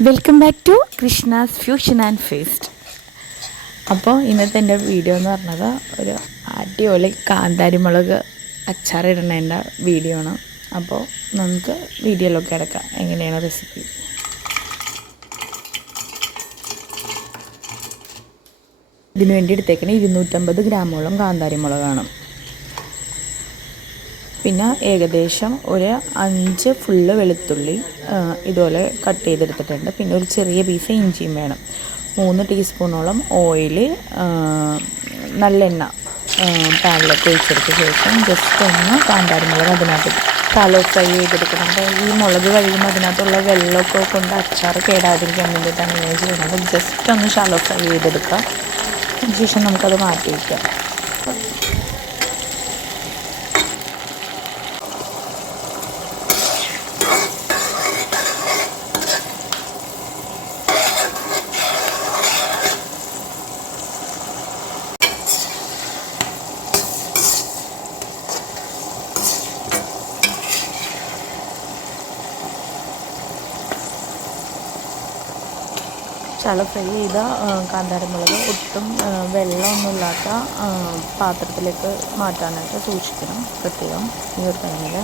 Welcome back to Krishna's fusion and feast. അപ്പോൾ ഇന്നത്തെ എൻ്റെ വീഡിയോ എന്ന് പറഞ്ഞത് ഒരു അടിപൊളി കാന്താരിമുളക് അച്ചാറിടണേൻ്റെ വീഡിയോ ആണ്. അപ്പോൾ നമുക്ക് വീഡിയോയിലൊക്കെ കിടക്കാം എങ്ങനെയാണ് റെസിപ്പി. ഇതിനു വേണ്ടി എടുത്തേക്കണേ 250 ഗ്രാമോളം കാന്താരിമുളകാണ്. പിന്നെ ഏകദേശം ഒരു 5 ഫുള്ള് വെളുത്തുള്ളി ഇതുപോലെ കട്ട് ചെയ്തെടുത്തിട്ടുണ്ട്. പിന്നെ ഒരു ചെറിയ പീസ് ഇഞ്ചിയും വേണം. 3 ടീസ്പൂണോളം ഓയിൽ നല്ലെണ്ണ പാനിലൊക്കെ ഒഴിച്ചെടുത്ത ശേഷം ജസ്റ്റ് ഒന്ന് കാന്താരിമുളക് അതിനകത്ത് ഷാലോ ഫ്രൈ ചെയ്തെടുക്കണം. അപ്പോൾ ഈ മുളക് കഴിയുമ്പോൾ അതിനകത്തുള്ള വെള്ളമൊക്കെ കൊണ്ട് അച്ചാർ കേടാതിരിക്കാൻ വേണ്ടിയിട്ടാണ് ഇങ്ങനെ ചെയ്യുന്നത്. ജസ്റ്റ് ഒന്ന് ഷാലോ ഫ്രൈ ചെയ്തെടുക്കുക. അതിനുശേഷം നമുക്കത് മാറ്റി വയ്ക്കാം. ശാലോ ഫ്രൈ ചെയ്ത കാന്താരിമുളക് ഒട്ടും വെള്ളമൊന്നുമില്ലാത്ത പാത്രത്തിലേക്ക് മാറ്റാനായിട്ട് സൂക്ഷിക്കണം പ്രത്യേകം ഈ ഒരു ടൈമിൽ.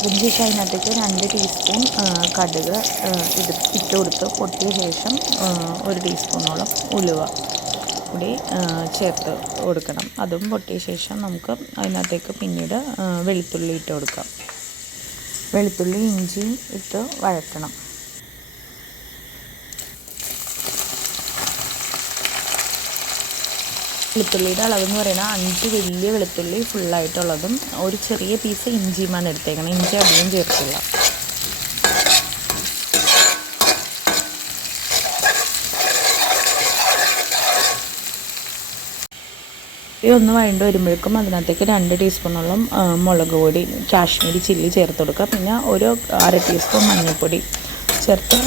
അതിനുശേഷം അതിനകത്തേക്ക് 2 ടീസ്പൂൺ കടുക് ഇട്ട് കൊടുത്ത് പൊട്ടിയ ശേഷം 1 ടീസ്പൂണോളം ഉലുവ കൂടി ചേർത്ത് കൊടുക്കണം. അതും പൊട്ടിയ ശേഷം നമുക്ക് അതിനകത്തേക്ക് പിന്നീട് വെളുത്തുള്ളി ഇട്ട് കൊടുക്കാം. വെളുത്തുള്ളി ഇഞ്ചി ഇട്ട് വഴറ്റണം. വെളുത്തുള്ളിയുടെ അളവെന്ന് പറയുന്നത് 5 വലിയ വെളുത്തുള്ളി ഫുള്ളായിട്ടുള്ളതും ഒരു ചെറിയ പീസ് ഇഞ്ചിയുമാണ് എടുത്തേക്കണം. ഇഞ്ചി അധികം ചേർക്കില്ല. ഒന്ന് വഴണ്ട് വരുമ്പോഴേക്കും അതിനകത്തേക്ക് 2 ടീസ്പൂണോളം മുളക് പൊടി കാശ്മീരി ചില്ലി ചേർത്ത് കൊടുക്കുക. പിന്നെ ഒരു 1/2 ടീസ്പൂൺ മഞ്ഞൾപ്പൊടി ചേർത്ത്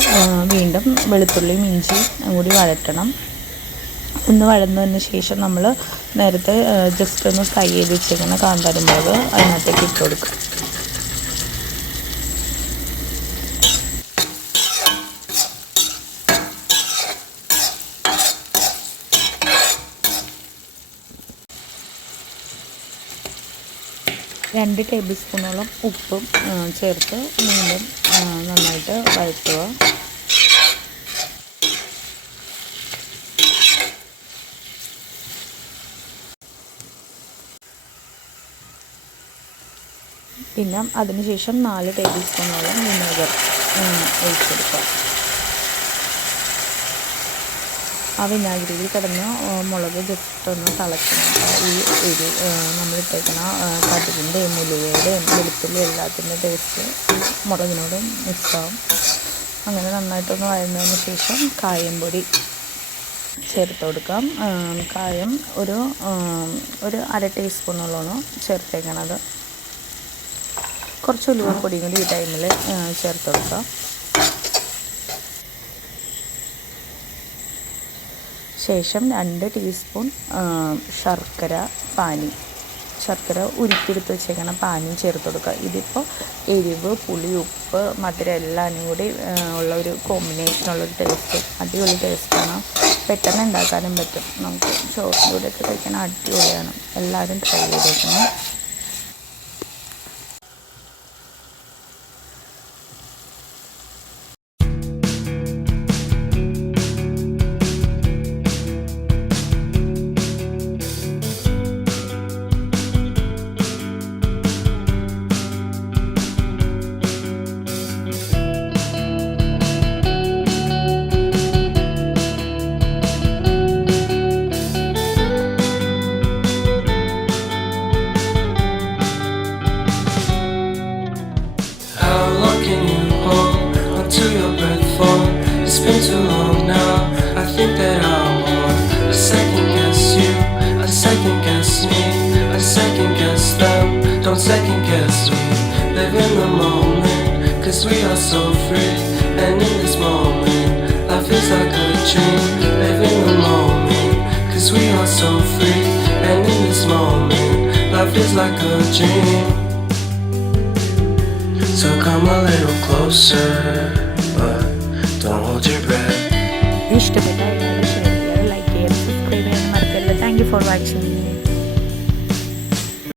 വീണ്ടും വെളുത്തുള്ളിയും ഇഞ്ചിയും കൂടി വഴറ്റണം. ഒന്ന് വഴന്നതിന് ശേഷം നമ്മൾ നേരത്തെ ജസ്റ്റ് ഒന്ന് ഫ്രൈ ചെയ്ത് വെച്ചിരിക്കുന്ന കാന്താരിമുളക് അതിനകത്തേക്ക് ഇട്ട് കൊടുക്കുക. രണ്ട് ടേബിൾ സ്പൂണോളം ഉപ്പും ചേർത്ത് വീണ്ടും നന്നായിട്ട് വഴറ്റുക. പിന്നെ അതിനുശേഷം 4 ടേബിൾ സ്പൂണോളം വിനെഗർ ഒഴിച്ചെടുക്കുക. ആ വിനാഗിരിയിൽ കിടന്ന് മുളക് ജസ്റ്റ് ഒന്ന് തിളക്കണം. ഈ നമ്മളിട്ടേക്കണ കടുകിൻ്റെയും ഉലുവയുടെയും വെളുത്തുള്ളി എല്ലാത്തിൻ്റെ ടേസ്റ്റ് മുളകിനോട് മിക്സാവും. അങ്ങനെ നന്നായിട്ടൊന്ന് വഴന്നതിന് ശേഷം കായം പൊടി ചേർത്ത് കൊടുക്കാം. കായം ഒരു 1/2 ടീസ്പൂണോളമാണ് ചേർത്തേക്കണത്. കുറച്ച് ഉലുവപ്പൊടിയും കൂടി ഈ ടൈമിൽ ചേർത്ത് കൊടുക്കാം. ശേഷം 2 ടീസ്പൂൺ ശർക്കര ഉരുക്കിയെടുത്ത് വെച്ചേക്കണ പാനി ചേർത്ത് കൊടുക്കുക. ഇതിപ്പോൾ എരിവ്, പുളി, ഉപ്പ്, മധുരം എല്ലാം കൂടി ഉള്ള ഒരു കോമ്പിനേഷനുള്ളൊരു ടേസ്റ്റ്, അടിപൊളി ടേസ്റ്റാണ്. പെട്ടെന്ന് ഉണ്ടാക്കാനും പറ്റും. നമുക്ക് ചോറിൻ്റെ കൂടെയൊക്കെ കഴിക്കാൻ അടിപൊളിയാണ്. എല്ലാവരും ട്രൈ ചെയ്തേക്കണം. been too long now. I think that I want a second guess you, a second guess me, a second guess them. Don't second guess me. Live in the moment, cause we are so free. And in this moment, life is like a dream. Live in the moment, cause we are so free. And in this moment feels like a dream. So come a little closer, but don't hold your breath. ഇഷ്ടപ്പെട്ട എല്ലാവരും share ചെയ്യുക, like ചെയ്യുക, subscribe ചെയ്യാൻ മറക്കരുത്. Thank you for watching.